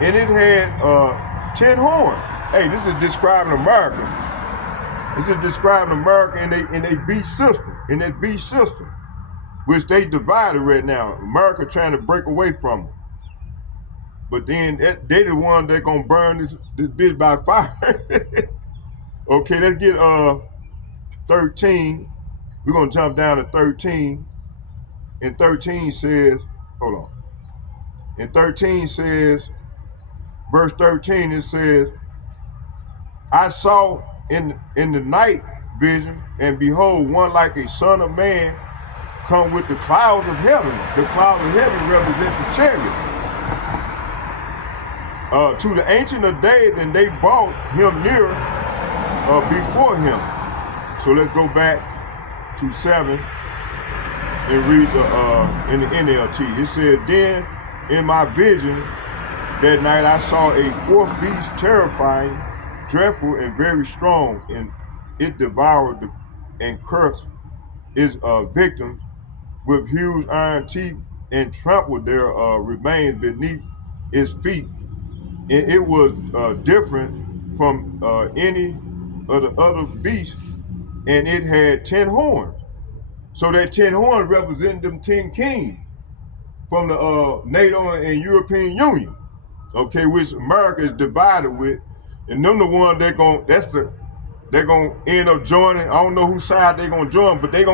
and it had 10 horns. Hey, this is describing America. This is describing America in a beast system, which they divided right now. America trying to break away from them. But then they the one that gonna burn this bitch by fire. Okay, let's get 13. We're gonna jump down to 13. And 13 says, hold on. And 13 says, verse 13, it says, I saw in the night vision, and behold, one like a son of man come with the clouds of heaven. The clouds of heaven represent the chariot. To the Ancient of Days, and they brought him near before him. So let's go back to 7 and read in the NLT. It said, then in my vision that night I saw a 4th beast, terrifying, dreadful, and very strong, and it devoured and cursed its victims with huge iron teeth, and trampled their remains beneath its feet. And it was different from any of the other beasts, and it had 10 horns. So that 10 horns represent them 10 kings from the NATO and European Union, okay, which America is divided with, and them the ones they're gonna end up joining. I don't know whose side they're gonna join, but I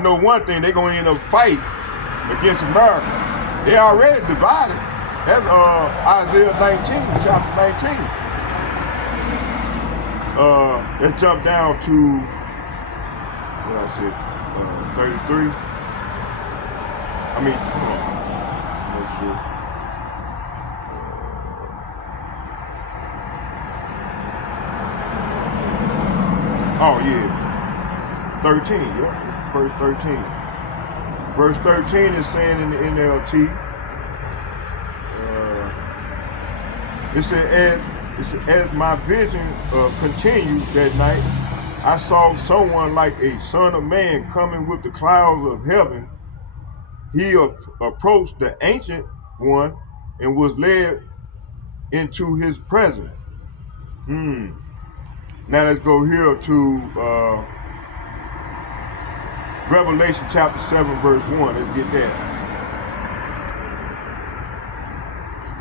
know one thing, they're gonna end up fighting against America. They already divided. That's Isaiah 19, chapter 19. Let's jump down to, what I said, 33. I mean, hold on. Make sure. Oh yeah, 13, yeah, verse 13. Verse 13 is saying in the NLT, it said, as my vision continued that night, I saw someone like a son of man coming with the clouds of heaven. He approached the Ancient One and was led into his presence. Now let's go here to Revelation chapter 7, verse 1. Let's get that.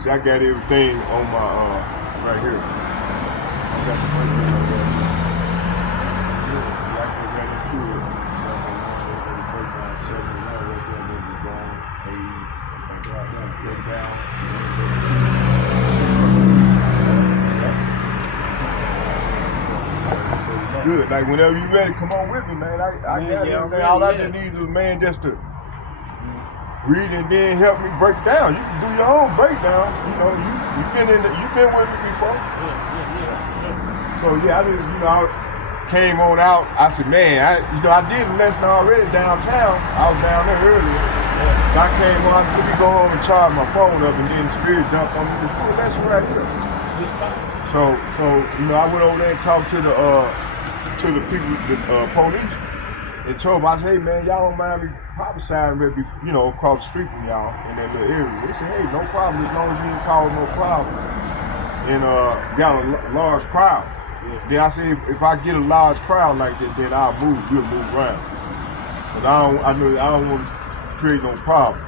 See, I got everything on my, right here. got the breakdown of that. Yeah, I can get into it. 71, good. Like whenever you ready, come on with me, man. I got everything. All I just need is a man just to read and then help me break down. You can do your own breakdown. You know, you've been with me before. So yeah, I just I came on out. I said, man, I did a lesson already downtown. I was down there earlier. I came on. I said, let me go home and charge my phone up, and then the spirit jumped on me. He said, oh, that's right here. So I went over there and talked to the people, the police, and told them, I said, hey man, y'all don't mind me prophesying maybe, across the street from y'all in that little area. They said, hey, no problem, as long as you didn't cause no problem. And got a large crowd. Yeah. Then I said, if I get a large crowd like that, then we'll move around. But I don't want to create no problem,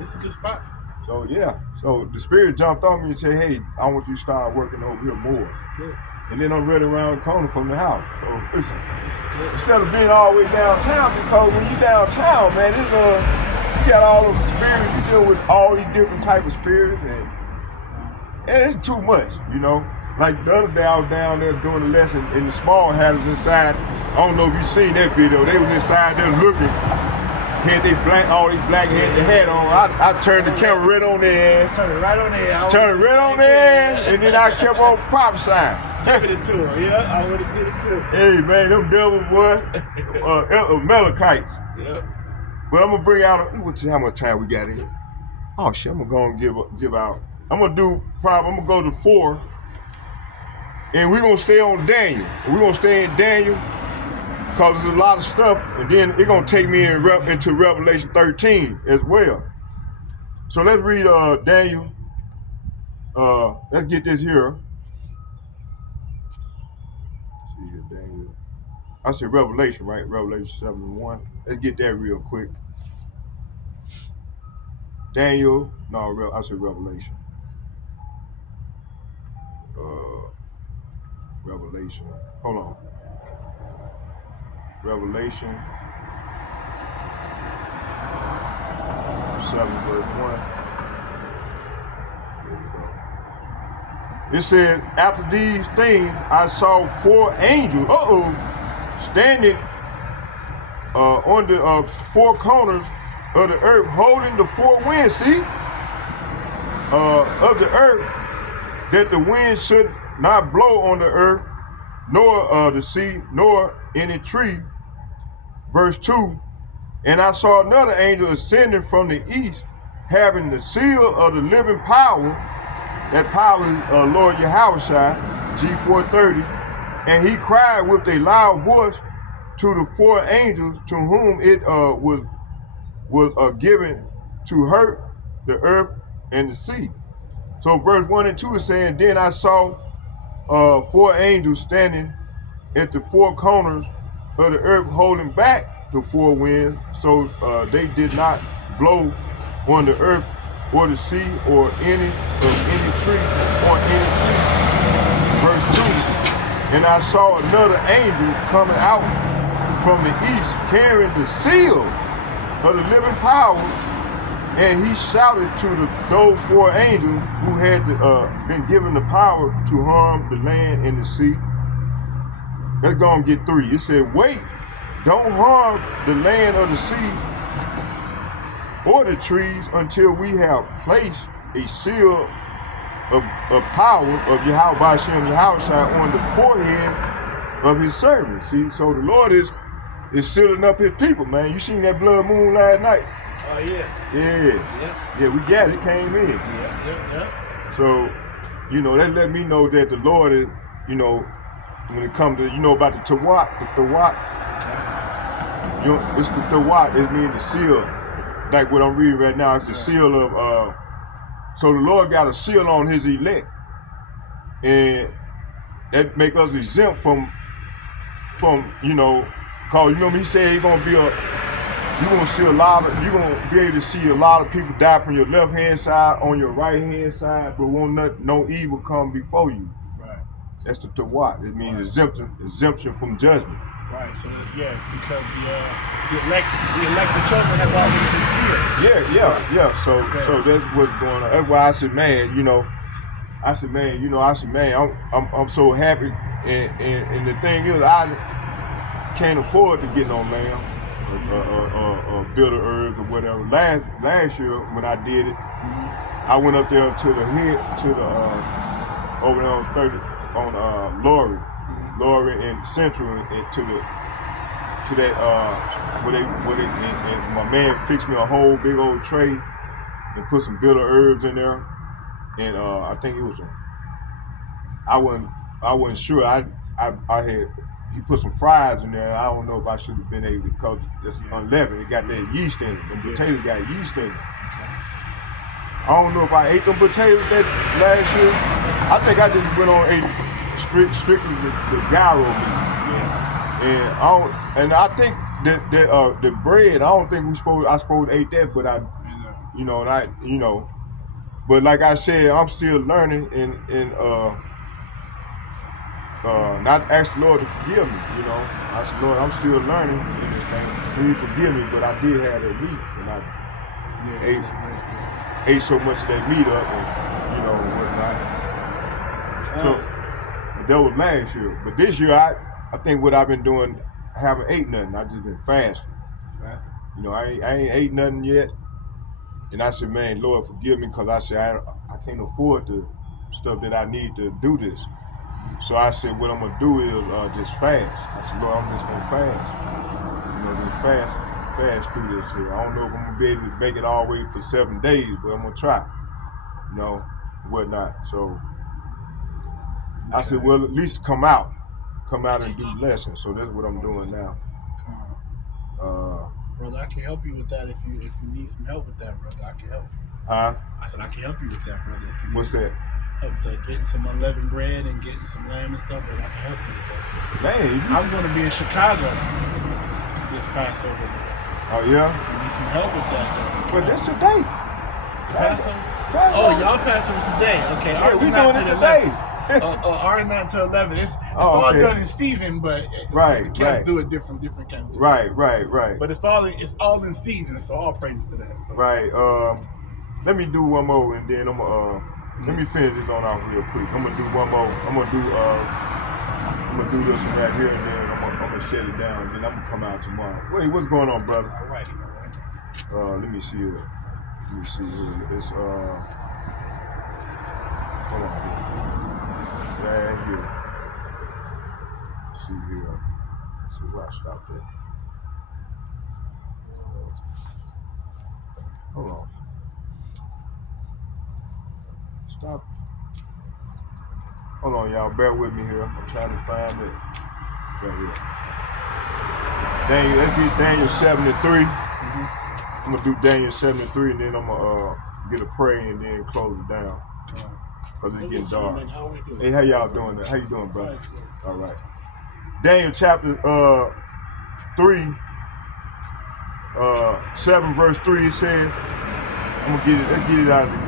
It's a good spot. So yeah, so the spirit jumped on me and said, hey, I want you to start working over here more. Good. And then I'm right around the corner from the house. So listen, instead of being all the way downtown, because when you downtown, man, you got all those spirits, you deal with all these different type of spirits, and it's too much, Like the other day I was down there doing a lesson and the small houses inside. I don't know if you've seen that video. They was inside there looking. Had all these black had the hat on. I turned the camera right on their ass. Turn it right on there. And then I kept on prophesying. Giving it to him, yeah. I would have did it too. Hey man, them devils, boy, Amalekites. Yep. But I'm gonna bring out. Let's see how much time we got in. Oh shit, I'm gonna go and give out. I'm gonna go to 4, and we're gonna stay on Daniel. We're gonna stay in Daniel because there's a lot of stuff, and then it's gonna take me into Revelation 13 as well. So let's read Daniel. Let's get this here. Daniel. I said Revelation, right? Revelation 7:1. Let's get that real quick. Daniel, no, I said Revelation. Revelation. Hold on. Revelation 7:1. There we go. It said, after these things, I saw 4 angels, standing on the 4 corners of the earth, holding the 4 winds, of the earth, that the wind should not blow on the earth, nor the sea, nor any tree. Verse 2, and I saw another angel ascending from the east, having the seal of the living power. That power is Lord Yahushua, G430, and he cried with a loud voice to the 4 angels to whom it was given to hurt the earth and the sea. So verse 1 and 2 is saying, then I saw 4 angels standing at the 4 corners of the earth, holding back the 4 winds, so they did not blow on the earth or the sea or any tree or any tree. Verse 2, and I saw another angel coming out from the east, carrying the seal of the living power, and he shouted to those 4 angels who had been given the power to harm the land and the sea. Let's go and get 3. It said, wait, don't harm the land or the sea or the trees until we have placed a seal of power of Yahweh on the forehead of his servants. See, so the Lord is sealing up his people, man. You seen that blood moon last night? Oh yeah. Yeah, we got it. It came in. Yeah. So, that let me know that the Lord is, when it comes to, about the Tawat, it's the Tawat, it means the seal. Like what I'm reading right now, it's the seal of, so the Lord got a seal on his elect. And that make us exempt from, cause he said you're gonna be you're gonna be able to see a lot of people die from your left hand side, on your right hand side, but won't no evil come before you. Right. That's the tawat. It means exemption from judgment. Right. So because the elected children have already been sealed. Yeah. So that's what's going on. That's why I said, man, I'm so happy. And the thing is, I can't afford to get no lamb, bitter herbs or whatever. Last year when I did it, I went up there to the over there on 30 on Laurie and Central and to that where they and my man fixed me a whole big old tray and put some bitter herbs in there, and I think it was I wasn't sure. I had he put some fries in there. I don't know if I should have been able because it's unleavened. It got that yeast in it. The potatoes got yeast in it. I don't know if I ate them potatoes that last year. I think I just went on and ate strictly the gyro meat. And I think that the bread. I don't think I supposed to eat that, but but like I said, I'm still learning and not ask the Lord to forgive me. I said, Lord, I'm still learning in this thing. Please forgive me, but I did have that meat, and I ate so much of that meat up, and whatnot. So that was last year, but this year I think what I've been doing, I haven't ate nothing. I just been fasting. I ain't ate nothing yet, and I said, man, Lord, forgive me, because I said I can't afford the stuff that I need to do this. So I said, what I'm gonna do is just fast. I said, Lord, I'm just gonna fast. Just fast through this here. I don't know if I'm gonna be able to make it all the way for 7 days, but I'm gonna try. Whatnot. So I said, well, at least come out and do lessons. So that's what I'm doing now. Brother, I can help you with that if you need some help with that, brother. I can help you. Huh? I said I can help you with that, brother. If you What's that? Help with that, getting some unleavened bread and getting some lamb and stuff, but I can help you with that. Man, I'm going to be in Chicago this Passover, man. Oh yeah? If you need some help with that, though. But that's today. Passover? Oh, y'all Passover's today. Okay, ours is not until 11. Ours not until 11. It's all done in season, but camps do it different camps. Right. But it's all in season, so all praises to that. So. Right. Let me do one more, and then I'm gonna let me finish this on out real quick. I'm gonna do one more. I'm gonna do this one right here, and then I'm gonna shut it down, and then I'm gonna come out tomorrow. Wait, what's going on, brother? All right. Let me see here. It's hold on here. Right here. Let's see here. Let's see where I stopped at. Hold on. Stop. Hold on, y'all. Bear with me here. I'm trying to find it. Right here. Let's do Daniel 7:3. I'm gonna do Daniel 7:3, and then I'm gonna get a prayer and then close it down. Cause it's getting dark. Hey, how y'all doing? How you doing, brother? All right. Daniel chapter 3, 7 verse 3. It said, let's get it out of the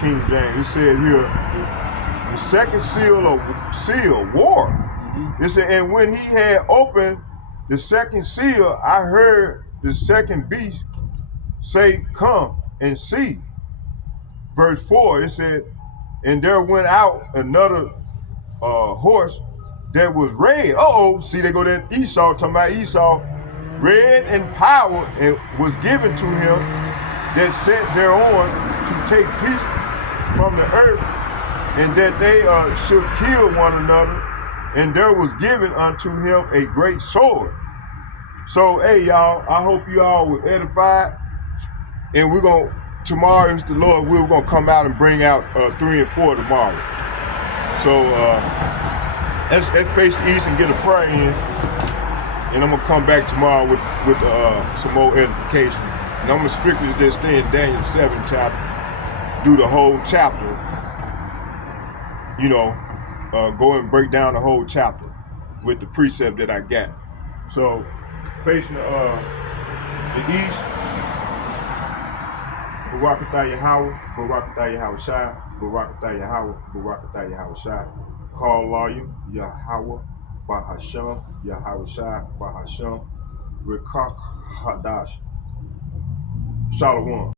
King James. It said here, the second seal, war. It said, and when he had opened the second seal, I heard the second beast say, come and see. Verse 4, it said, and there went out another horse that was red. See, they go to Esau, talking about Esau. Red and power and was given to him that sat thereon to take peace from the earth, and that they should kill one another. And there was given unto him a great sword. So, hey, y'all, I hope you all were edified. And we're going to, tomorrow, is the Lord, we're going to come out and bring out 3 and 4 tomorrow. So, let's face the east and get a prayer in. And I'm going to come back tomorrow with some more edification. And I'm going to strictly just stay in Daniel 7 chapter, do the whole chapter, go and break down the whole chapter with the precept that I got. So, facing the east, Barakatah Yahweh, Barakatah Yahweh Shai, Barakatah Yahweh, Barakatah Yahweh Shai. call lawyer, Yahweh Bahasham, Yahweh Shai Bahasham, Rikak Hadash. Shalom.